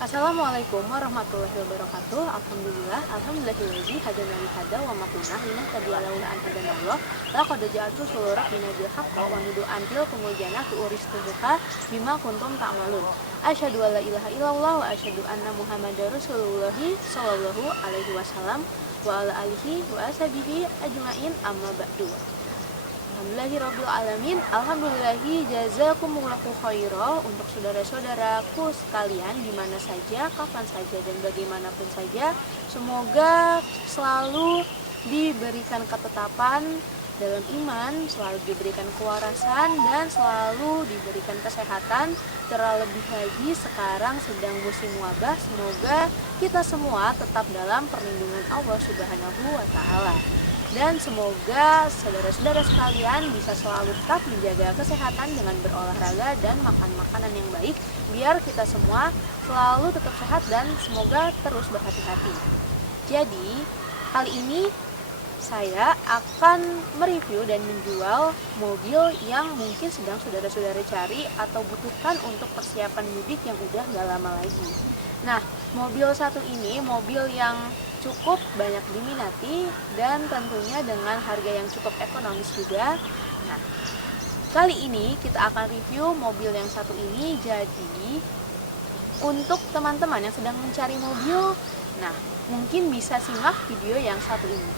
Assalamualaikum warahmatullahi wabarakatuh. Alhamdulillahillazi hadana li hada wa ma kunna linahtadiya laula an hadanallah. Laqad ja'altu sulurak binabil haqqo wa nudu antil kumujana tu uristuha bima kuntum ta'malun. Asyhadu an la ilaha illallah wa asyhadu anna Muhammadar Rasulullah sallallahu alaihi wasallam wa ala alihi wa ashabihi ajmain amma ba'du. Alhamdulillahirrabbilalamin. Alhamdulillahi jazakumullahu khairah untuk saudara-saudaraku sekalian dimana saja, kapan saja, dan bagaimanapun saja. Semoga selalu diberikan ketetapan dalam iman, selalu diberikan kewarasan, dan selalu diberikan kesehatan. Terlebih lagi sekarang sedang musim wabah. Semoga kita semua tetap dalam perlindungan Allah Subhanahu wa Ta'ala. Dan semoga saudara-saudara sekalian bisa selalu tetap menjaga kesehatan dengan berolahraga dan makan makanan yang baik, biar kita semua selalu tetap sehat dan semoga terus berhati-hati. Jadi, kali ini saya akan mereview dan menjual mobil yang mungkin sedang saudara-saudara cari atau butuhkan untuk persiapan mudik yang udah gak lama lagi. Nah, mobil satu ini mobil yang cukup banyak diminati dan tentunya dengan harga yang cukup ekonomis juga. Nah, kali ini kita akan review mobil yang satu ini. Jadi, untuk teman-teman yang sedang mencari mobil, nah, mungkin bisa simak video yang satu ini.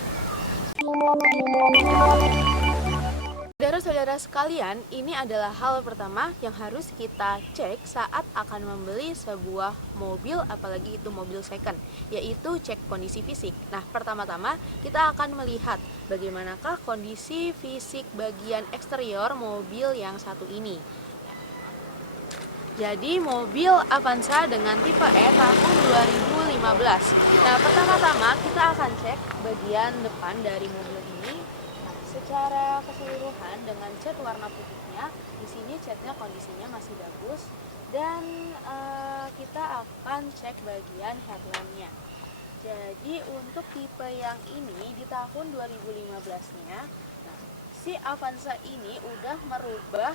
Saudara-saudara sekalian, ini adalah hal pertama yang harus kita cek saat akan membeli sebuah mobil, apalagi itu mobil second, yaitu cek kondisi fisik. Nah, pertama-tama kita akan melihat bagaimanakah kondisi fisik bagian eksterior mobil yang satu ini. Jadi mobil Avanza dengan tipe E tahun 2015. Nah, pertama-tama kita akan cek bagian depan dari mobil ini. Nah, secara keseluruhan dengan cat warna putihnya, di sini catnya kondisinya masih bagus. Dan kita akan cek bagian headlampnya. Jadi untuk tipe yang ini di tahun 2015-nya, si Avanza ini udah merubah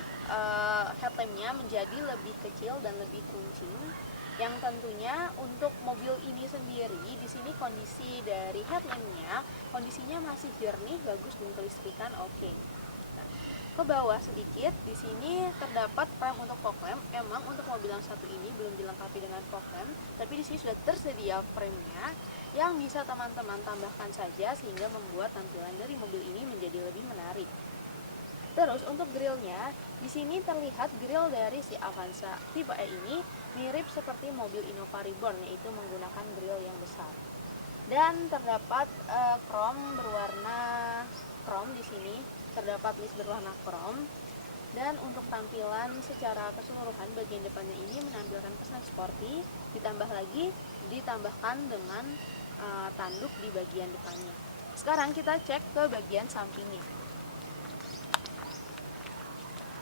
headlampnya menjadi lebih kecil dan lebih runcing. Yang tentunya untuk mobil ini sendiri, di sini kondisi dari headlampnya kondisinya masih jernih, bagus, dan kelistrikan oke. Nah, ke bawah sedikit, di sini terdapat rem untuk fog lamp. Emang untuk mobil yang satu ini belum dilengkapi dengan fog lamp, tapi di sini sudah tersedia frame-nya yang bisa teman-teman tambahkan saja sehingga membuat tampilan dari mobil ini menjadi lebih menarik. Terus untuk grillnya, di sini terlihat grill dari si Avanza tipe E ini mirip seperti mobil Innova Reborn, yaitu menggunakan grill yang besar. Dan terdapat chrome berwarna chrome di sini, terdapat list berwarna chrome. Dan untuk tampilan secara keseluruhan bagian depannya ini menampilkan kesan sporty, ditambahkan dengan tanduk di bagian depannya. Sekarang kita cek ke bagian sampingnya.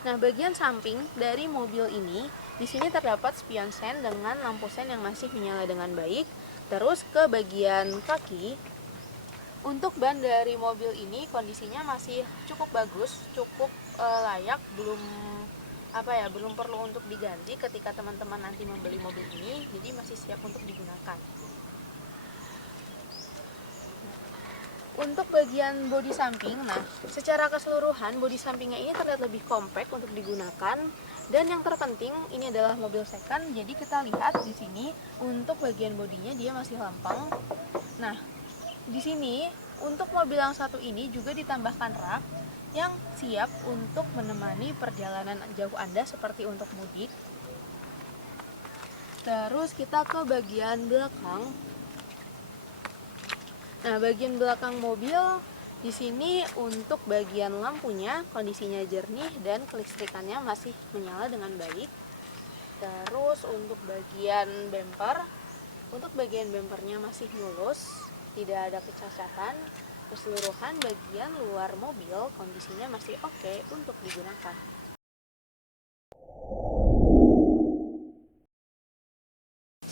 Nah, bagian samping dari mobil ini, di sini terdapat spion sen dengan lampu sen yang masih menyala dengan baik. Terus ke bagian kaki, untuk ban dari mobil ini kondisinya masih cukup bagus, cukup layak, belum perlu untuk diganti ketika teman-teman nanti membeli mobil ini, jadi masih siap untuk digunakan. Untuk bagian bodi samping, nah secara keseluruhan bodi sampingnya ini terlihat lebih compact untuk digunakan. Dan yang terpenting ini adalah mobil second, jadi kita lihat di sini untuk bagian bodinya dia masih lempeng. Nah, di sini untuk mobil yang satu ini juga ditambahkan rak yang siap untuk menemani perjalanan jauh Anda seperti untuk mudik. Terus kita ke bagian belakang. Nah, bagian belakang mobil di sini untuk bagian lampunya kondisinya jernih dan kelistrikannya masih menyala dengan baik. Terus untuk bagian bempernya masih mulus, tidak ada kecacatan. Keseluruhan bagian luar mobil kondisinya masih oke untuk digunakan.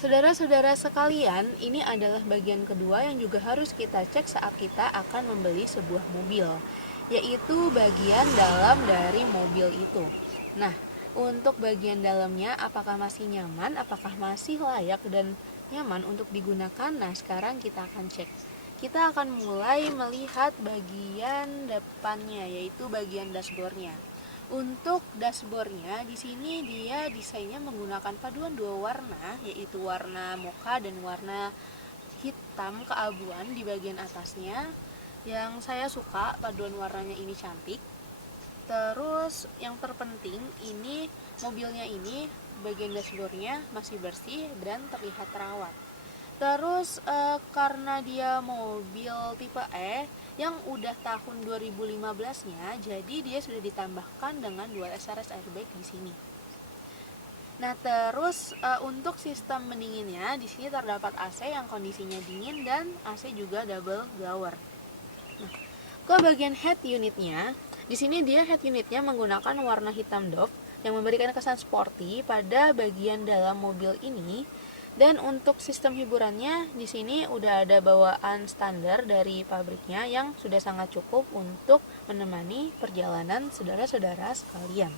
Saudara-saudara sekalian, ini adalah bagian kedua yang juga harus kita cek saat kita akan membeli sebuah mobil, yaitu bagian dalam dari mobil itu. Nah, Untuk bagian dalamnya apakah masih nyaman, apakah masih layak dan nyaman untuk digunakan. Nah, sekarang kita akan cek. Kita akan mulai melihat bagian depannya, yaitu bagian dashboardnya. Untuk dashboardnya di sini dia desainnya menggunakan paduan dua warna, yaitu warna mocha dan warna hitam keabuan di bagian atasnya. Yang saya suka paduan warnanya ini cantik. Terus yang terpenting ini mobilnya ini bagian dashboardnya masih bersih dan terlihat terawat. Terus karena dia mobil tipe E yang udah tahun 2015-nya, jadi dia sudah ditambahkan dengan 2 SRS airbag di sini. Nah, terus untuk sistem pendinginnya di sini terdapat AC yang kondisinya dingin dan AC juga double blower. Nah, ke bagian head unitnya, di sini dia head unitnya menggunakan warna hitam doff yang memberikan kesan sporty pada bagian dalam mobil ini. Dan untuk sistem hiburannya di sini udah ada bawaan standar dari pabriknya yang sudah sangat cukup untuk menemani perjalanan saudara-saudara sekalian.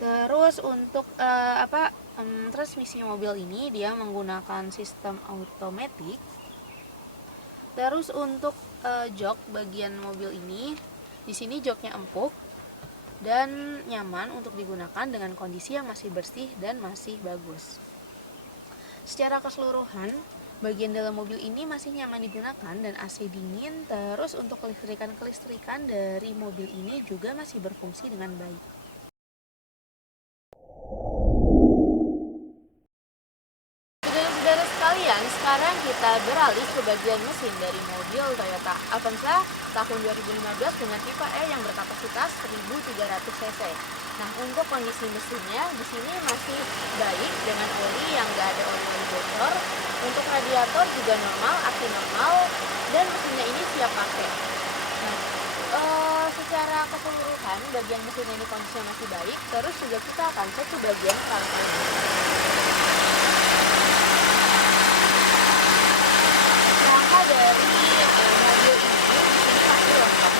Terus untuk transmisi mobil ini dia menggunakan sistem automatic. Terus untuk jok bagian mobil ini, di sini joknya empuk dan nyaman untuk digunakan dengan kondisi yang masih bersih dan masih bagus. Secara keseluruhan, bagian dalam mobil ini masih nyaman digunakan dan AC dingin. Terus untuk kelistrikan dari mobil ini juga masih berfungsi dengan baik. Saudara-saudara sekalian, sekarang kita beralih ke bagian mesin dari mobil Toyota Avanza tahun 2015 dengan tipe E yang berkapasitas 1300 cc. Nah, untuk kondisi mesinnya di sini masih baik dengan oli yang nggak ada oli bocor. Untuk radiator juga normal, aki normal, dan mesinnya ini siap pakai. Nah, secara keseluruhan bagian mesinnya ini kondisinya masih baik. Terus juga kita akan cek ke bagian rangkaian. Rangka dari mobil ini di sini masih lengkap.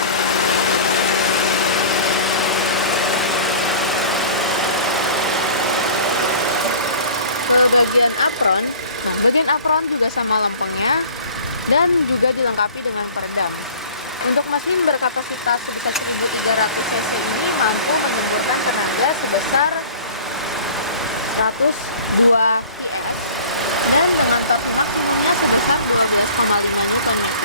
Bagian apron juga sama lampunya dan juga dilengkapi dengan peredam. Untuk mesin berkapasitas sebesar 1300 cc ini mampu menyemburkan tenaga sebesar 102 dan dengan torsi maksimumnya sebesar 12,5 Nm.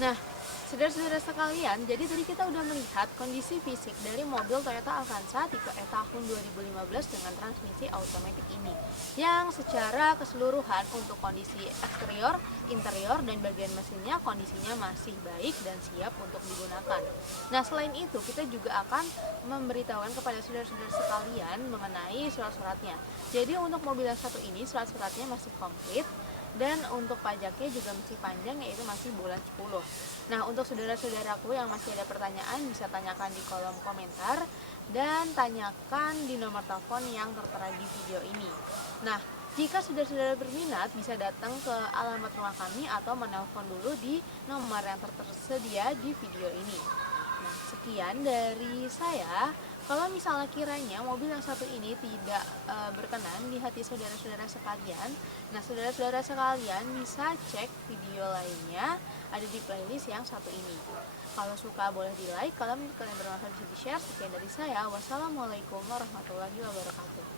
Nah, saudara-saudara sekalian, jadi tadi kita udah melihat kondisi fisik dari mobil Toyota Avanza tipe E tahun 2015 dengan transmisi automatic ini, yang secara keseluruhan untuk kondisi eksterior, interior, dan bagian mesinnya kondisinya masih baik dan siap untuk digunakan. Nah, selain itu kita juga akan memberitahukan kepada saudara-saudara sekalian mengenai surat-suratnya. Jadi untuk mobil yang satu ini surat-suratnya masih komplit, dan untuk pajaknya juga masih panjang, yaitu masih bulan 10. Nah, untuk saudara-saudaraku yang masih ada pertanyaan bisa tanyakan di kolom komentar dan tanyakan di nomor telepon yang tertera di video ini. Nah, jika saudara-saudara berminat bisa datang ke alamat rumah kami atau menelpon dulu di nomor yang tersedia di video ini. Nah, sekian dari saya. Kalau misalnya kiranya mobil yang satu ini tidak berkenan di hati saudara-saudara sekalian, nah saudara-saudara sekalian bisa cek video lainnya ada di playlist yang satu ini. Kalau suka boleh di like, kalau menurut kalian bermanfaat bisa di share. Sekian dari saya. Wassalamualaikum warahmatullahi wabarakatuh.